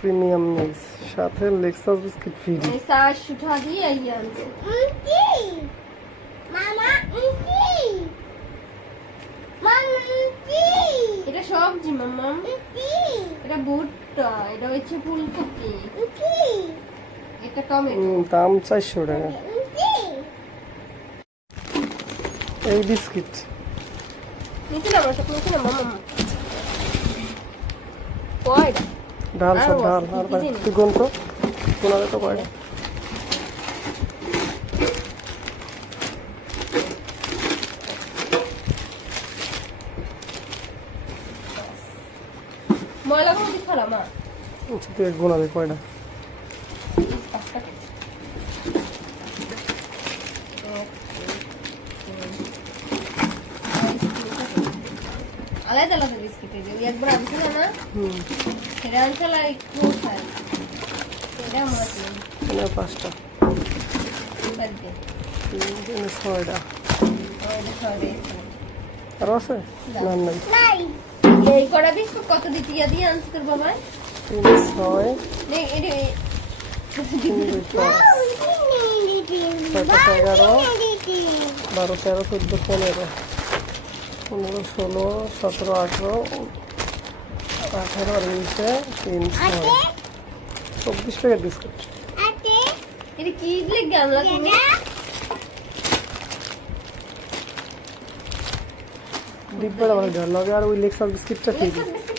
Premium mix সাথে Lexus biscuit free. ऐसा उठा दिए अय्यान से मामा এটা সবজি মাম্মা, এটা ভুট্টা, এটা হচ্ছে ফুলকপি, এটা টমেটো। দাম 400 টাকা। এই বিস্কিট নিচে না বসে, নিচে না মাম্মা। কয়টা ডাল আর সব ও ডাল আছে, আর কি জিনিস? তুই কোন তো কোনারে তো কয়টা ময়লা করে দিতে পারলাম মা। আচ্ছা তুই গোনারে কয়টা আলাদা আলাদা বিস্কিট একবার আনছিল না, সেটা আনছিল আর একটু খাই, সেটা মজা মানে 5টা বাদে 6টা ওইটা খাওয়ারে। আর আছে না নাই এই কড়া বিস্কুট কত দিতে দিয়ে আনছি তোর বাবা? 3 6 নে এটা 3 2 5 11 12 13 14 15 15 16 17 18 18 আর 19 3 6 24 প্যাকেট বিস্কুট। এটা কি লিখে আনলা তুমি? ডিব্বাটা ভালো লগে আর ওই লেক্সাস বিস্কিটটা ঠিক বিস্কুট